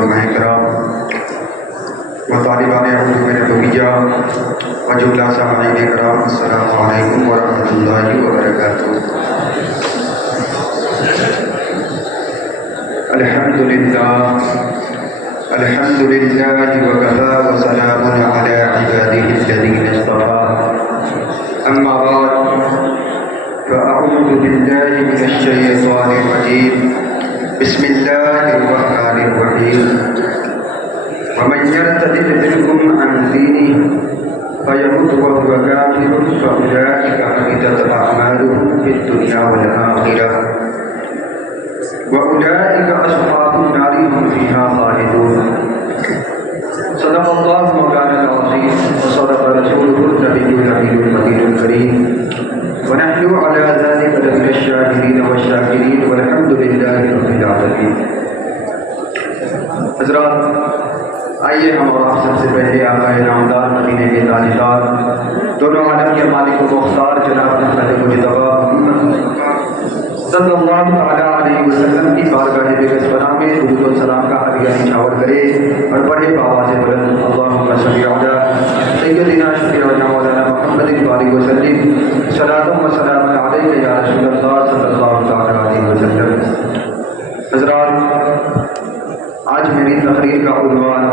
علماء کرام و طالبان علوم نبویہ و جملہ سامعین کرام، السلام علیکم ورحمۃ اللہ وبرکاتہ۔ الحمد للہ وکفیٰ وسلام علی عبادہ الذین اصطفیٰ، اما بعد فاعوذ باللہ من الشیطان الرجیم، بسم اللہ الرحمن الرحیم۔ ومن يرتد منكم عن دينه فيمت وهو كافر فأولئك حبطت أعمالهم في الدنيا والآخرة وأولئك أصحاب النار هم فيها خالدون۔ صدق الله مولانا العظيم وصدق رسوله النبي الأمين المجيد الكريم، ونحن على ذلك لمن الشاهدين والشاكرين والحمد لله رب العالمين۔ حضرات، آئیے ہم اور آپ سب سے پہلے آقا نامدار مدینے کے تاجدار دونوں عالم کے مالک و مختار جناب محمد مجتبیٰ صلی اللہ تعالیٰ علیہ وسلم کی بارگاہ بقدس میں درود و سلام کا ہدیہ نچھاور کرے اور پڑھے بآواز بلند، اللہم صلی علی سیدنا شفیعنا مولانا محمد بارک وسلم، صلاۃ و سلام علیک یا رسول اللہ صلی اللہ تعالیٰ علیہ وسلم۔ حضرات، آج میری تقریر کا عنوان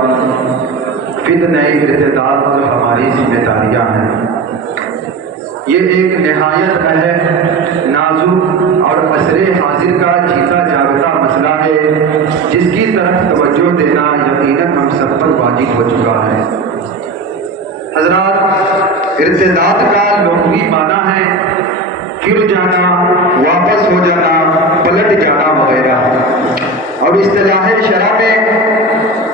فتنہ ارتداد اور ہماری ذمہ داریاں ہیں۔ یہ ایک نہایت اہم، نازک اور عصر حاضر کا جیتا جاگتا مسئلہ ہے، جس کی طرف توجہ دینا یقیناً ہم سب پر واجب ہو چکا ہے۔ حضرات، ارتداد کا لغوی معنی ہے پھر جانا، واپس ہو جانا، پلٹ جانا وغیرہ، اور اصطلاح شرع میں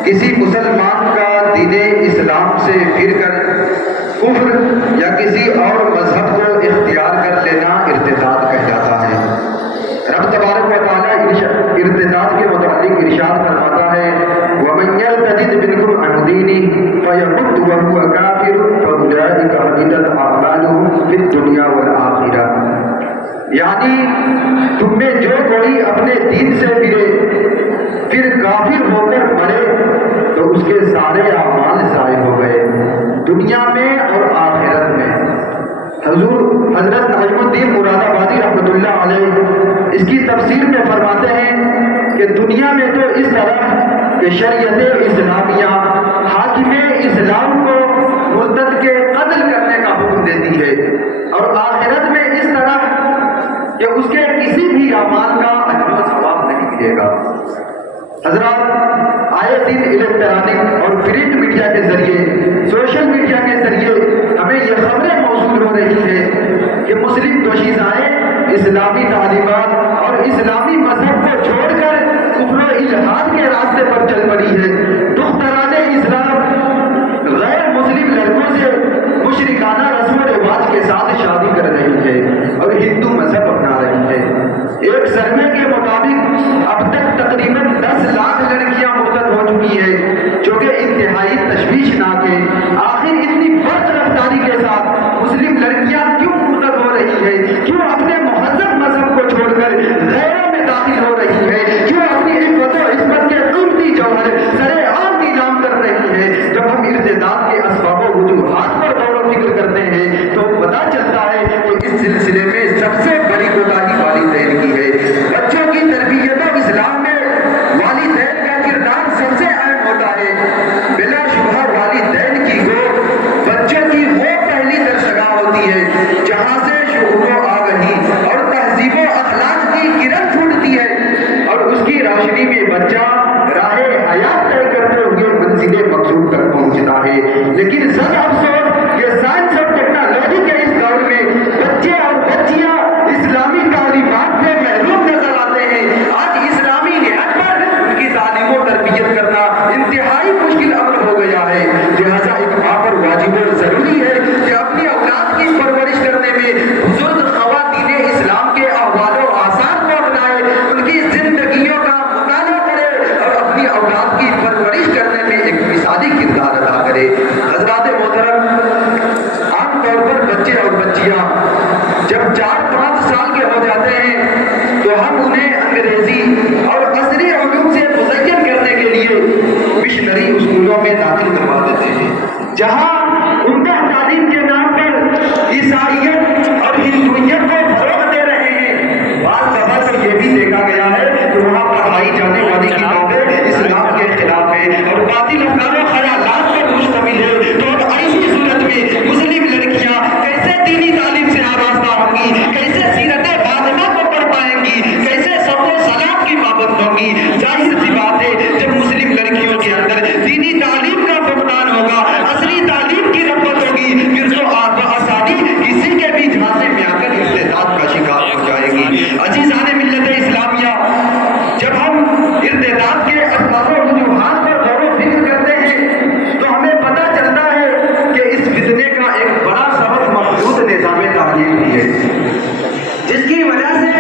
کسی مسلمان کا دین اسلام سے پھر کر کفر یا کسی اور مذہب کو اختیار کر لینا ارتداد کہلاتا ہے۔ رب تبارک و تعالیٰ ارتداد کے متعلق ارشاد فرماتا ہے، وَمَن يَرْتَدِدْ مِنْكُمْ عَنْ دِينِهِ فَيَمُتْ وَهُوَ كَافِرٌ فَأُولَٰئِكَ حَبِطَتْ أَعْمَالُهُمْ فِي الدُّنْيَا وَالْآخِرَةِ، یعنی تم میں جو کوئی اپنے دین سے پھر کافر ہو کر مرے تو اس کے سارے اعمال ضائع ہو گئے، دنیا میں اور آخرت میں۔ حضرت نجم الدین مراد آبادی رحمۃ اللہ علیہ اس کی تفسیر میں فرماتے ہیں کہ دنیا میں تو اس طرح کہ شریعت اسلامیہ حاکم اسلام کو مرتد کے قتل کرنے کا حکم دیتی ہے، اور آخرت میں اس طرح کہ اس کے کسی بھی اعمال کا اجر و ثواب نہیں ملے گا۔ حضرات، آئے دن الیکٹرانک اور پرنٹ میڈیا کے ذریعے، سوشل میڈیا کے ذریعے ہمیں یہ خبریں موصول ہو رہی ہیں کہ مسلم دوشیزائیں اسلامی تعلیمات اور اسلامی مذہب کو چھوڑ کر کفر و الحاد کے راستے پر چل پڑی ہے۔ دختران اسلام غیر مسلم لڑکوں سے مشرکانہ رسم و رواج کے ساتھ شادی کر رہی ہے اور ہندو مذہب اپنا رہی ہے۔ ایک سرمے کے مطابق اب تک تقریباً 10 لاکھ لڑکیاں مرتد ہو چکی ہیں، جو کہ انتہائی تشویشناک ہے۔ آخر اتنی برق رفتاری کے ساتھ مسلم لڑکیاں کیوں مرتد ہو رہی ہے؟ کیوں اپنے مہذب مذہب کو چھوڑ کر غیروں میں داخل ہو رہی ہے؟ کیوں اپنی عفت و عصمت کے قیمتی جوہر سرے عام نیلام کر رہی ہے؟ جب ہم ارتداد کے اسباب و وجوہات پر غور و فکر کرتے ہیں تو پتہ چلتا ہے کہ اس سلسلے میں سب سے بڑی کوتاہی والدین کی ہے۔ بچوں کی تربیت و اسلام میں والدین کا کردار سب سے اہم ہوتا ہے۔ بلا شبہ والدین کی گو بچوں کی وہ پہلی درسگاہ ہوتی ہے جہاں سے شعور و آگہی اور تہذیب و اخلاق کی کرن پھوٹتی ہے، اور اس کی روشنی میں بچہ راہ حیات طے کرتے ہوئے منزل مقصود تک پہنچتا ہے۔ لیکن سب افسوس کہ سائنس اور ٹیکنالوجی کے اس دور میں بچے اور بچیاں اسلامی تعلیمات سے محروم نظر آتے ہیں۔ آج اسلامی نہج پر ان کی تعلیم و تربیت کرنا انتہائی مشکل امر ہو گیا ہے۔ لہذا ایک ماں پر واجب اور ضروری ہے کہ اپنی اولاد کی پرورش کرنے میں بزرگ خواتین اسلام کے احوال و آثار کو اپنائے، ان کی زندگیوں کا مطالعہ کرے اور اپنی اولاد کی پرورش کرنے میں ایک مثالی کردار ادا کرے۔ حضرات محترم، عام طور پر بچے اور بچیاں جب 4-5 سال کے ہو جاتے ہیں تو ہم انہیں انگریزی اور عصری علوم سے مزین کرنے کے لیے اسکولوں میں داخل کروا دیتے ہیں، جہاں عمدہ تعلیم کے نام پر عیسائیت اور ہندویت کو فروغ دے رہے ہیں۔ بعض جگہ پر یہ بھی دیکھا گیا ہے کہ وہاں پڑھائی جانے والی کتابیں اسلام کے خلاف ہے اور باطل افکار و خیالات پر مشتمل ہے۔ تو اب ایسی صورت میں مسلم لڑکیاں کیسے دینی تعلیم سے آراستہ ہوں گی، کیسے سیرت فاطمہ کو پڑھ پائیں گی، کیسے سب و سلام کی پابند ہوں گی؟ ظاہر سی بات ہے جب مسلم لڑکیوں کے اندر دینی تعلیم کا فقدان ہوگا، اصلی تعلیم کی رغبت ہوگی، پھر تو آسانی کسی کے بھی جھانسے میں آ کر ارتداد کا شکار ہو جائے گی۔ عزیزان ملت اسلامیہ، جب ہم ارتداد کے اسباب و وجوہات پر غور و فکر کرتے ہیں تو ہمیں پتہ چلتا ہے کہ اس فتنے کا ایک بڑا سبب محدود نظام تعلیم بھی ہے، جس کی وجہ سے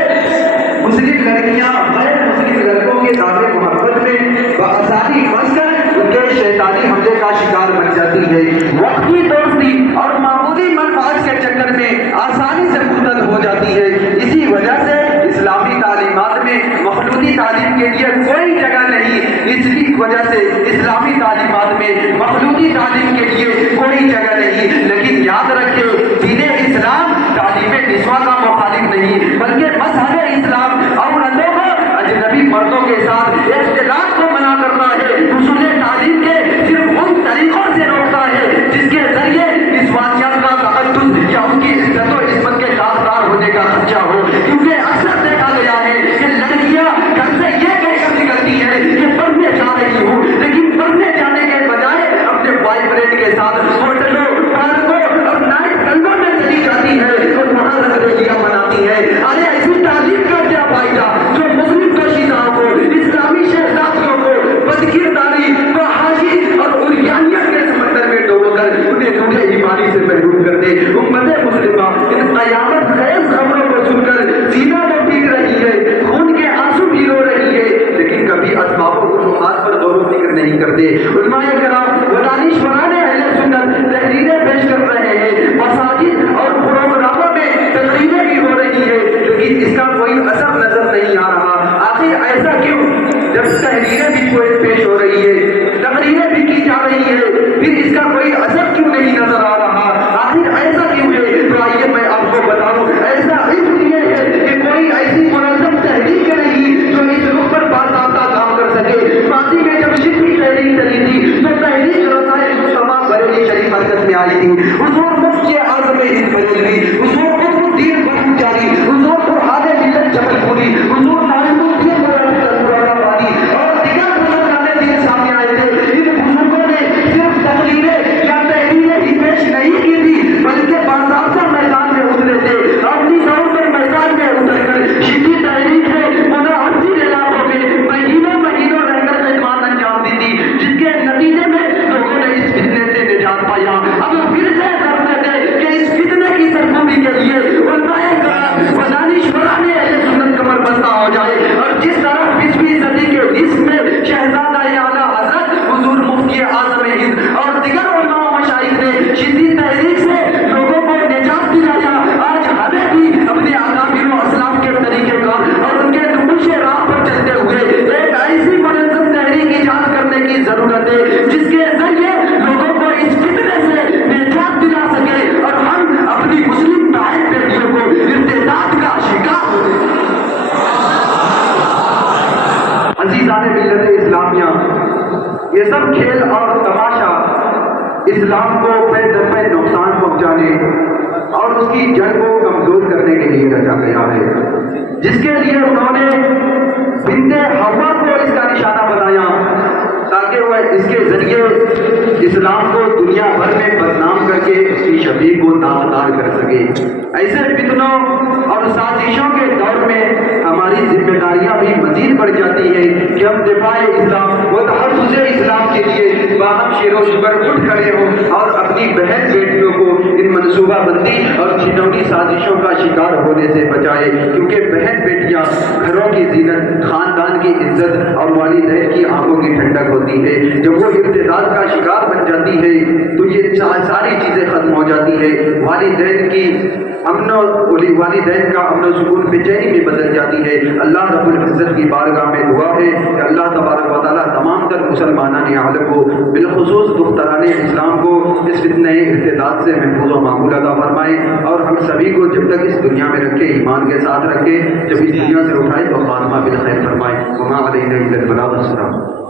مسلم لڑکیاں غیر مسلم لڑکوں کے دعوے محبت میں بآسانی پھنس کر ان کے شیطانی حملے کا شکار بن جاتی ہے۔ وقتی دوستی اور معمولی منفعت کے چکر میں آسانی سے مرتد ہو جاتی ہے۔ اسی وجہ سے اسلامی تعلیمات میں مخلوطی تعلیم کے لیے کوئی جگہ نہیں، اس کی وجہ سے اسلامی تعلیمات میں مخلوطی تعلیم کے لیے کوئی جگہ نہیں۔ لیکن یاد رکھیں، دین اسلام تعلیم نسواں کا مخالف نہیں، بلکہ مذہب اسلام عورتوں کو اجنبی مردوں کے ساتھ اختلاط کو منع کرتا ہے، حصول تعلیم کے صرف ان طریقوں سے روکتا ہے جس کے ذریعے نسوانیت کا تقدس یا ان کی عزت و عصمت کے داغدار ہونے کا خدشہ ہو۔ کیونکہ اکثر دیکھا گیا ہے کہ لڑکیاں گھر سے یہ کہہ کر نکلتی ہیں کہ پڑھنے جا رہی ہوں، لیکن پڑھنے جانے کے بجائے اپنے بوائے فرینڈ کے ساتھ ہوٹلوں، پارکوں اور نائٹ کلبوں میں چلی جاتی ہے اور وہاں رنگریلیاں مناتی ہے۔ ارے ایسی تعلیم کا کیا فائدہ جو مسلم کشیداؤں کو، اسلامی شہزادیوں کو بدکرداری، فحاشی اور عریانیت کے سمندر میں ڈوب کر انہیں دنیا ایمانی سے محروم کر دے۔ امت مسلمہ ان قیامت خیز خبروں کو سن کر سینہ میں پیٹ رہی ہے، خون کے آنسو بھی رو رہی ہے، لیکن کبھی اسباب و وجوہات پر غور و فکر نہیں کرتے۔ علماء کرام و دانشوران اہل سنت تحریریں پیش کر رہے ہیں، مساجد اور پروگراموں میں تقریریں بھی ہو رہی ہے، لیکن اس کا کوئی اثر نظر نہیں آ رہا۔ آخر ایسا کیوں؟ جب تحریریں بھی کوئی پیش ہو رہی ہے، تقریریں بھی کی جا رہی ہے، پھر اس کا کوئی اثر کیوں نہیں نظر آ رہا؟ آخر ایسا کیوں ہے؟ تو آئیے میں آپ کو بتاؤں، ایسا اس لیے ہے کہ کوئی ایسی منظم تحریک نہیں جو اس رخ پر باضابطہ کام کر سکے۔ ماضی میں جب شدتی تحریک چلی تھی تو تحریک رسائل مصطفیٰ بریلوی شریف حرکت میں آئی تھی، حضور مفتی اعظم ہند بریلوی، حضور قطب الدین بلوچاری، حضور فرحان ملت جبل پوری، حضور ناظم الدین مرادآبادی اور دیگر بزرگان دین سامنے آئے تھے۔ ان بزرگوں نے صرف تقریریں یا تحریریں ہی پیش نہیں کی تھی، بلکہ باضابطہ میدان میں اترے تھے، اپنی طور پر میدان میں اتر کر شدتی تحریک سے متعدد علاقوں میں مہینوں رہ کر خدمات انجام دی تھی، جس کے نتیجے میں لوگوں نے اس فتنے سے نجات پایا۔ اب پھر سے کرتے تھے کہ اس فتنے کی سرکوبی کے لیے علماء کرام و دانشوران اہل سنت کمر بستہ ہو جائے، اور جس طرح 20ویں صدی کے نصف میں شہزادہ اعلیٰ حضرت حضور مفتی اعظم ہند اور دیگر علماء و مشائخ نے شدید تحریک سے لوگوں کو نجات دلایا، آج ہمیں بھی اپنے اکابر و اسلاف کے طریقے کار اور ان کے نقوش راہ پر چلتے ہوئے ایک ایسی منظم تحریک ایجاد کرنے کی ضرورت ہے جس کے ذریعے لوگوں کو اس فتنے سے نجات دلا سکے اور ہم اپنی مسلم بہن بیٹیوں کو ارتداد کا شکار ہو دیں۔ عزیزان ملت اسلامیہ، یہ سب کھیل اور تماشا اسلام کو پے در پے نقصان پہنچانے اور اس کی جڑ کو کمزور کرنے کے لیے رچا گیا ہے، جس کے لیے انہوں نے بنت حوا کو اس کا نشانہ بنایا تاکہ وہ اس کے ذریعے اسلام کو دنیا بھر میں بدنام کر کے اس کی شفیع کو داغدار کر سکے۔ ایسے فتنوں اور سازشوں کے دور میں ہماری ذمہ داریاں بھی مزید بڑھ جاتی ہیں کہ ہم دفاع اسلام و تحفظ اسلام کے لیے باہم شیر و شکر اٹھ کھڑے ہوں اور اپنی بہن بیٹیوں کو ان منصوبہ بندی اور گھناؤنی سازشوں کا شکار ہونے سے بچائے، کیونکہ بہن بیٹیاں گھروں کی زینت، خاندان کی عزت اور والدین کی آنکھوں کی ٹھنڈک ہوتی ہے۔ جب وہ ارتداد کا شکار بن جاتی ہے تو یہ ساری چیزیں ختم ہو جاتی ہے۔ والدین کی امن و والدین کا امن و سکون بے چینی میں بدل جاتی ہے۔ اللہ رب العزت کی بارگاہ میں دعا ہے کہ اللہ تبارک و تعالیٰ تمام تر مسلمانان عالم کو بالخصوص دختران اسلام کو اس فتنہ ارتداد سے محفوظ و معمول عطا فرمائے، اور ہم سبھی کو جب تک اس دنیا میں رکھے ایمان کے ساتھ رکھے، جب اس دنیا سے اٹھائے تو خاتمہ بالخیر فرمائے۔ وما علینا الا البلاغ۔ السلام۔